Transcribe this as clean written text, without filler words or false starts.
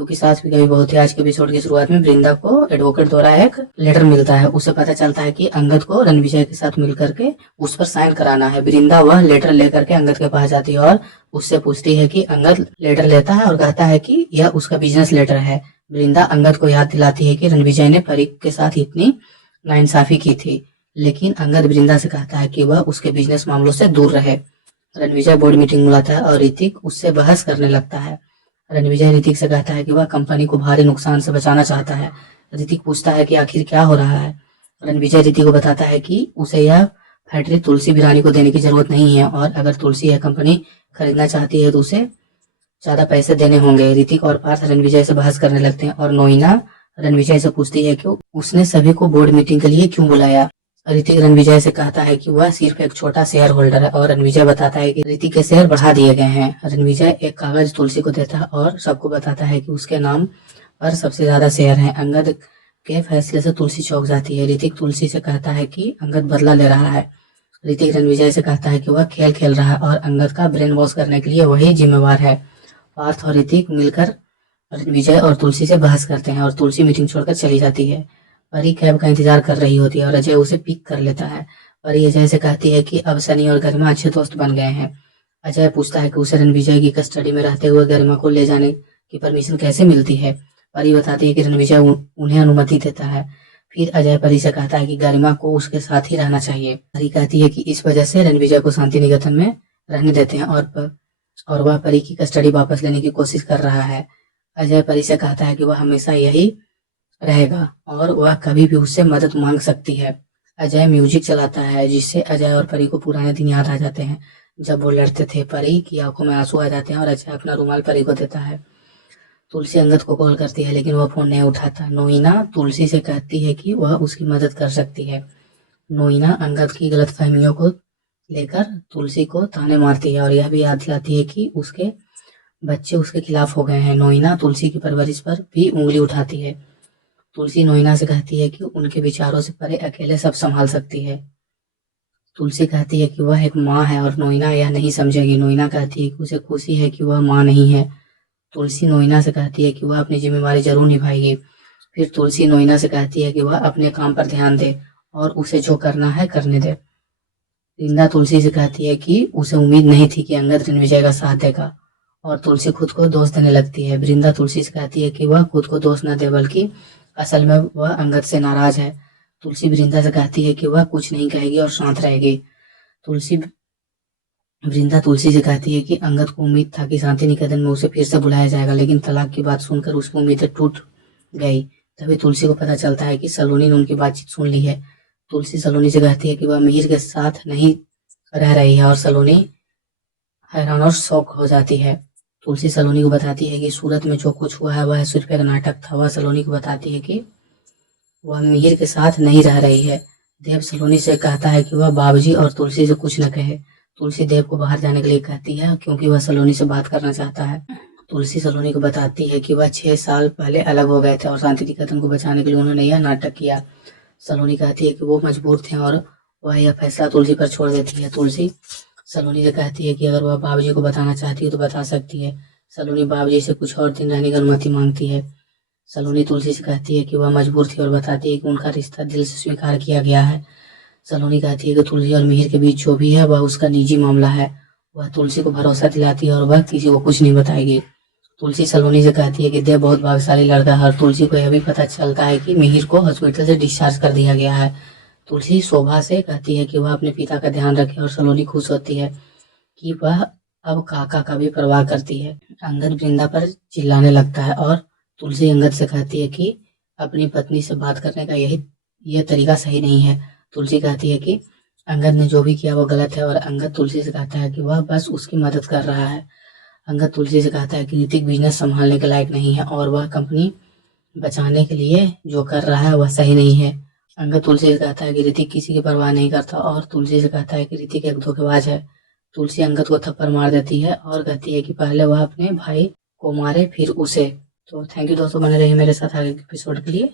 क्योंकि सास भी कभी बहुत ही। आज के एपिसोड की शुरुआत में वृंदा को एडवोकेट द्वारा एक लेटर मिलता है। उसे पता चलता है कि अंगद को रणविजय के साथ मिलकर के उस पर साइन कराना है। वृंदा वह लेटर लेकर के अंगद के पास जाती है और उससे पूछती है कि अंगद लेटर लेता है और कहता है कि यह उसका बिजनेस लेटर है। वृंदा अंगद को याद दिलाती है कि रणविजय ने परी के साथ इतनी नाइंसाफी की थी, लेकिन अंगद वृंदा से कहता है कि वह उसके बिजनेस मामलों से दूर रहे। रणविजय बोर्ड मीटिंग बुलाता है और ऋतिक उससे बहस करने लगता है। रणविजय ऋतिक से कहता है कि वह कंपनी को भारी नुकसान से बचाना चाहता है। ऋतिक पूछता है कि आखिर क्या हो रहा है। रणविजय ऋतिक को बताता है कि उसे यह फैक्ट्री तुलसी बिरानी को देने की जरूरत नहीं है और अगर तुलसी यह कंपनी खरीदना चाहती है तो उसे ज्यादा पैसे देने होंगे। ऋतिक और पार्थ रणविजय से बहस करने लगते हैं और नोइना रणविजय से पूछती है कि उसने सभी को बोर्ड मीटिंग के लिए क्यों बुलाया। ऋतिक रणविजय से कहता है कि वह सिर्फ एक छोटा शेयर होल्डर है और रणविजय बताता है कि ऋतिक के शेयर बढ़ा दिए गए हैं। रणविजय एक कागज तुलसी को देता है और सबको बताता है कि उसके नाम पर सबसे ज्यादा शेयर हैं। अंगद के फैसले से तुलसी चौंक जाती है। ऋतिक तुलसी से कहता है कि अंगद बदला ले रहा है। ऋतिक रणविजय से कहता है कि वह खेल खेल रहा है और अंगद का ब्रेन वॉश करने के लिए वही जिम्मेवार है। पार्थ और ऋतिक मिलकर रणविजय और तुलसी से बहस करते हैं और तुलसी मीटिंग छोड़कर चली जाती है। परी कैब का इंतजार कर रही होती है और अजय उसे पिक कर लेता है। परी अजय से कहती है कि अब सनी और गरिमा अच्छे दोस्त बन गए हैं। अजय पूछता है कि उसे रणविजय की कस्टडी में रहते हुए गरिमा को ले जाने की परमिशन कैसे मिलती है। परी बताती है कि रणविजय उन्हें अनुमति देता है। फिर अजय परी से कहता है कि गरिमा को उसके साथ ही रहना चाहिए। परी कहती है कि इस वजह से रणविजय को शांति निकेतन में रहने देते हैं और वह परी की कस्टडी वापस लेने की कोशिश कर रहा है। अजय परी से कहता है कि वह हमेशा यही रहेगा और वह कभी भी उससे मदद मांग सकती है। अजय म्यूजिक चलाता है जिससे अजय और परी को पुराने दिन याद आ जाते हैं जब वो लड़ते थे। परी की आंखों में आंसू आ जाते हैं और अजय अपना रुमाल परी को देता है। तुलसी अंगद को कॉल करती है लेकिन वह फोन नहीं उठाता। नोइना तुलसी से कहती है कि वह उसकी मदद कर सकती है। नोइना अंगद की गलतफहमियों को लेकर तुलसी को ताने मारती है और यह भी याद दिलाती है कि उसके बच्चे उसके खिलाफ हो गए हैं। नोइना तुलसी की परवरिश पर भी उंगली उठाती है। तुलसी नोइना से कहती है कि उनके विचारों से परे अकेले सब संभाल सकती है। तुलसी कहती है कि वह एक माँ है और नोइना यह नहीं समझेगी। नोइना कहती है कि उसे खुशी है कि वह माँ नहीं है। तुलसी नोइना से कहती है कि वह अपनी जिम्मेवारी जरूर निभाएगी। फिर तुलसी नोइना से कहती है कि वह अपने काम पर ध्यान दे और उसे जो करना है करने दे। वृंदा तुलसी से कहती है कि उसे उम्मीद नहीं थी कि अंगद रणविजय का साथ देगा और तुलसी खुद को दोष देने लगती है। वृंदा तुलसी से कहती है कि वह खुद को दोष न दे बल्कि असल में वह अंगद से नाराज है। तुलसी वृंदा से कहती है कि वह कुछ नहीं कहेगी और शांत रहेगी। वृंदा तुलसी से कहती है कि अंगद को उम्मीद था कि शांति निकेतन में उसे फिर से बुलाया जाएगा, लेकिन तलाक की बात सुनकर उसकी उम्मीदें टूट गई। तभी तुलसी को पता चलता है कि सलोनी ने उनकी बातचीत सुन ली है। तुलसी सलोनी से कहती है कि वह मिहिर के साथ नहीं रह रही है और सलोनी हैरान और शौक हो जाती है। तुलसी सलोनी को बताती है कि सूरत में जो कुछ हुआ है वह सिर्फ एक नाटक था। वह सलोनी को बताती है कि वह मिहिर के साथ नहीं रह रही है। देव सलोनी से कहता है कि वह बाबूजी और तुलसी से कुछ न कहे। तुलसी देव को बाहर जाने के लिए कहती है क्योंकि वह सलोनी से बात करना चाहता है। तुलसी सलोनी को बताती है कि वह 6 साल पहले अलग हो गए थे और शांति निकेतन को बचाने के लिए उन्होंने यह नाटक किया। सलोनी कहती है कि वो मजबूर थे और वह यह फैसला तुलसी पर छोड़ देती है। तुलसी सलोनी से कहती है कि अगर वह बाबूजी को बताना चाहती है तो बता सकती है। सलोनी बाबूजी से कुछ और दिन रहने की अनुमति मांगती है। सलोनी तुलसी से कहती है कि वह मजबूर थी और बताती है कि उनका रिश्ता दिल से स्वीकार किया गया है। सलोनी कहती है कि तुलसी और मिहिर के बीच जो भी है वह उसका निजी मामला है। वह तुलसी को भरोसा दिलाती है और वह किसी को कुछ नहीं बताएगी। तुलसी सलोनी से कहती है कि देव बहुत भाग्यशाली लड़का है और तुलसी को यह भी पता चलता है कि मिहिर को हॉस्पिटल से डिस्चार्ज कर दिया गया है। तुलसी शोभा से कहती है कि वह अपने पिता का ध्यान रखे और सलोनी खुश होती है कि वह अब काका का भी परवाह करती है। अंगद वृंदा पर चिल्लाने लगता है और तुलसी अंगद से कहती है कि अपनी पत्नी से बात करने का यह तरीका सही नहीं है। तुलसी कहती है कि अंगद ने जो भी किया वो गलत है और अंगद तुलसी से कहता है कि वह बस उसकी मदद कर रहा है। अंगद तुलसी से कहता है कि ऋतिक बिजनेस संभालने के लायक नहीं है और वह कंपनी बचाने के लिए जो कर रहा है वह सही नहीं है। अंगद तुलसी से कहता है कि ऋतिक किसी की परवाह नहीं करता और तुलसी से कहता है कि ऋतिक एक धोखेबाज है। तुलसी अंगद को थप्पड़ मार देती है और कहती है कि पहले वह अपने भाई को मारे फिर उसे। तो थैंक यू दोस्तों, बने रहिए मेरे साथ आगे के एपिसोड के लिए।